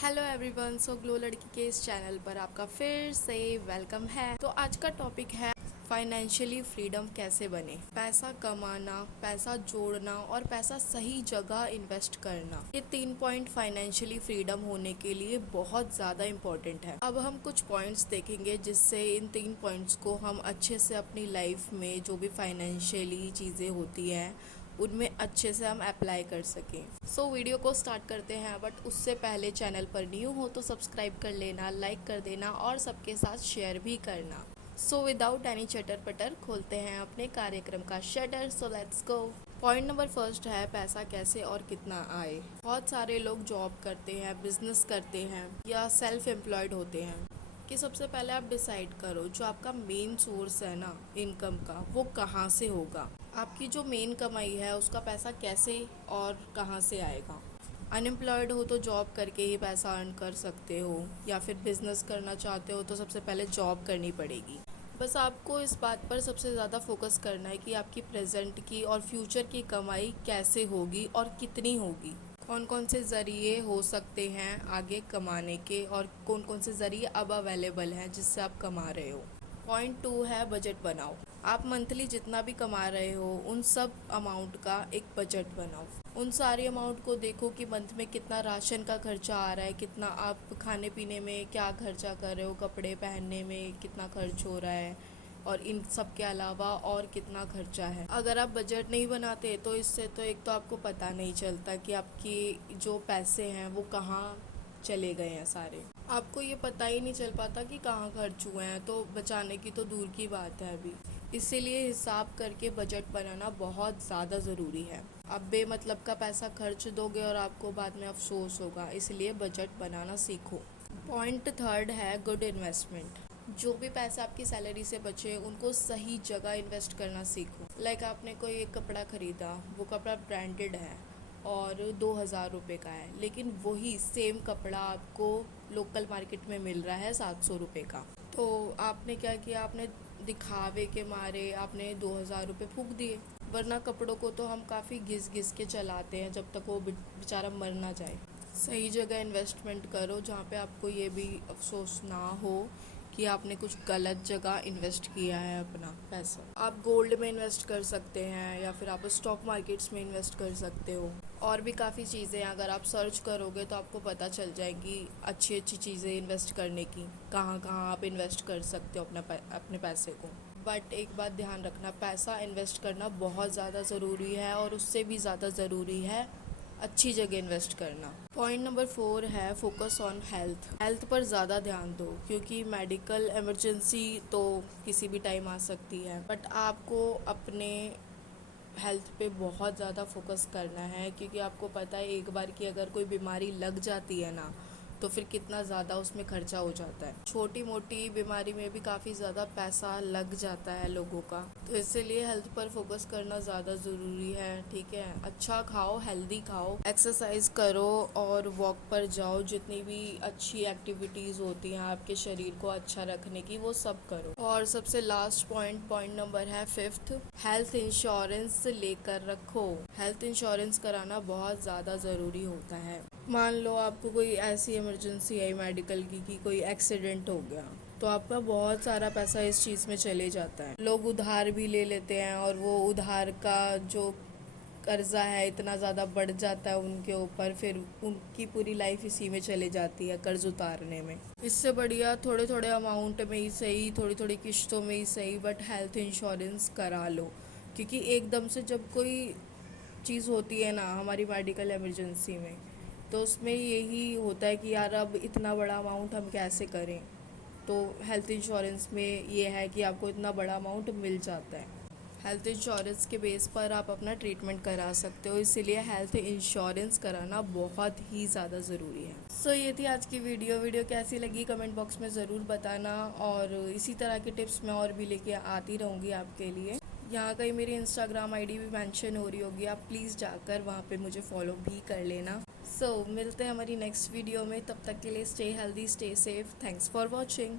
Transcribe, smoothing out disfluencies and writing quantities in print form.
Hello everyone. सो glow लड़की के इस चैनल पर आपका फिर से वेलकम है। तो आज का टॉपिक है फाइनेंशियली फ्रीडम कैसे बने। पैसा कमाना, पैसा जोड़ना और पैसा सही जगह इन्वेस्ट करना, ये 3 पॉइंट फाइनेंशियली फ्रीडम होने के लिए बहुत ज़्यादा इम्पोर्टेंट है। अब हम कुछ पॉइंट्स देखेंगे जिससे इन 3 पॉइंट्स को हम अच्छे से अपनी लाइफ में जो भी फाइनेंशियली चीज़ें होती हैं उनमें अच्छे से हम अप्लाई कर सकें। सो वीडियो को स्टार्ट करते हैं, बट उससे पहले चैनल पर न्यू हो तो सब्सक्राइब कर लेना, लाइक कर देना और सबके साथ शेयर भी करना। सो विदाउट एनी चटर पटर खोलते हैं अपने कार्यक्रम का shutter. So let's go. Point number first है पैसा कैसे और कितना आए। बहुत सारे लोग जॉब करते हैं, बिजनेस करते हैं या सेल्फ एम्प्लॉयड होते हैं कि सबसे पहले आप डिसाइड करो जो आपका मेन सोर्स है ना इनकम का, वो कहाँ से होगा। आपकी जो मेन कमाई है उसका पैसा कैसे और कहाँ से आएगा। अनएम्प्लॉयड हो तो जॉब करके ही पैसा अर्न कर सकते हो, या फिर बिजनेस करना चाहते हो तो सबसे पहले जॉब करनी पड़ेगी। बस आपको इस बात पर सबसे ज़्यादा फोकस करना है कि आपकी प्रेजेंट की और फ्यूचर की कमाई कैसे होगी और कितनी होगी। कौन कौन से ज़रिए हो सकते हैं आगे कमाने के और कौन कौन से ज़रिए अब अवेलेबल हैं जिससे आप कमा रहे हो। पॉइंट 2 है बजट बनाओ। आप मंथली जितना भी कमा रहे हो उन सब अमाउंट का एक बजट बनाओ। उन सारे अमाउंट को देखो कि मंथ में कितना राशन का खर्चा आ रहा है, कितना आप खाने पीने में क्या खर्चा कर रहे हो, कपड़े पहनने में कितना खर्च हो रहा है और इन सब के अलावा और कितना खर्चा है। अगर आप बजट नहीं बनाते तो इससे तो एक तो आपको पता नहीं चलता कि आपकी जो पैसे हैं वो कहाँ चले गए हैं सारे। आपको ये पता ही नहीं चल पाता कि कहाँ खर्च हुए हैं, तो बचाने की तो दूर की बात है अभी। इसीलिए हिसाब करके बजट बनाना बहुत ज़्यादा ज़रूरी है। आप बेमतलब का पैसा खर्च दोगे और आपको बाद में अफसोस होगा, इसलिए बजट बनाना सीखो। पॉइंट थर्ड है गुड इन्वेस्टमेंट। जो भी पैसा आपकी सैलरी से बचे उनको सही जगह इन्वेस्ट करना सीखो। लाइक आपने कोई एक कपड़ा ख़रीदा, वो कपड़ा ब्रांडेड है और 2000 रुपये का है, लेकिन वही सेम कपड़ा आपको लोकल मार्केट में मिल रहा है 700 रुपये का। तो आपने क्या किया, आपने दिखावे के मारे आपने 2000 रुपये फूंक दिए। वरना कपड़ों को तो हम काफ़ी घिस घिस के चलाते हैं जब तक वो बेचारा मर ना जाए। सही जगह इन्वेस्टमेंट करो जहाँ पे आपको ये भी अफसोस ना हो कि आपने कुछ गलत जगह इन्वेस्ट किया है अपना पैसा। आप गोल्ड में इन्वेस्ट कर सकते हैं या फिर आप स्टॉक मार्केट्स में इन्वेस्ट कर सकते हो। और भी काफ़ी चीज़ें अगर आप सर्च करोगे तो आपको पता चल जाएगी अच्छी अच्छी चीज़ें इन्वेस्ट करने की, कहाँ कहाँ आप इन्वेस्ट कर सकते हो अपने पैसे को। बट एक बात ध्यान रखना, पैसा इन्वेस्ट करना बहुत ज़्यादा ज़रूरी है और उससे भी ज़्यादा ज़रूरी है अच्छी जगह इन्वेस्ट करना। पॉइंट नंबर 4 है फोकस ऑन हेल्थ। हेल्थ पर ज़्यादा ध्यान दो क्योंकि मेडिकल इमरजेंसी तो किसी भी टाइम आ सकती है, बट आपको अपने हेल्थ पे बहुत ज़्यादा फोकस करना है क्योंकि आपको पता है एक बार की अगर कोई बीमारी लग जाती है ना तो फिर कितना ज़्यादा उसमें खर्चा हो जाता है। छोटी मोटी बीमारी में भी काफ़ी ज़्यादा पैसा लग जाता है लोगों का, तो इसीलिए हेल्थ पर फोकस करना ज़्यादा ज़रूरी है। ठीक है, अच्छा खाओ, हेल्दी खाओ, एक्सरसाइज करो और वॉक पर जाओ। जितनी भी अच्छी एक्टिविटीज़ होती हैं आपके शरीर को अच्छा रखने की वो सब करो। और सबसे लास्ट पॉइंट नंबर है 5th, हेल्थ इंश्योरेंस लेकर रखो। हेल्थ इंश्योरेंस कराना बहुत ज़्यादा ज़रूरी होता है। मान लो आपको कोई ऐसी इमरजेंसी आई मेडिकल की कि कोई एक्सीडेंट हो गया, तो आपका बहुत सारा पैसा इस चीज़ में चले जाता है। लोग उधार भी ले लेते हैं और वो उधार का जो कर्जा है इतना ज़्यादा बढ़ जाता है उनके ऊपर, फिर उनकी पूरी लाइफ इसी में चले जाती है कर्ज उतारने में। इससे बढ़िया थोड़े थोड़े अमाउंट में ही सही, थोड़ी थोड़ी किश्तों में ही सही, बट हेल्थ इंश्योरेंस करा लो। क्योंकि एकदम से जब कोई चीज़ होती है ना हमारी मेडिकल इमरजेंसी में, तो उसमें यही होता है कि यार अब इतना बड़ा अमाउंट हम कैसे करें। तो हेल्थ इंश्योरेंस में ये है कि आपको इतना बड़ा अमाउंट मिल जाता है। हेल्थ इंश्योरेंस के बेस पर आप अपना ट्रीटमेंट करा सकते हो, इसीलिए हेल्थ इंश्योरेंस कराना बहुत ही ज़्यादा ज़रूरी है। सो ये थी आज की वीडियो कैसी लगी कमेंट बॉक्स में ज़रूर बताना, और इसी तरह के टिप्स मैं और भी लेके आती रहूँगी आपके लिए। यहाँ कहीं मेरी इंस्टाग्राम आईडी भी मेंशन हो रही होगी, आप प्लीज़ जाकर वहाँ पे मुझे फॉलो भी कर लेना। सो मिलते हैं हमारी नेक्स्ट वीडियो में, तब तक के लिए stay healthy, stay safe. Thanks for watching.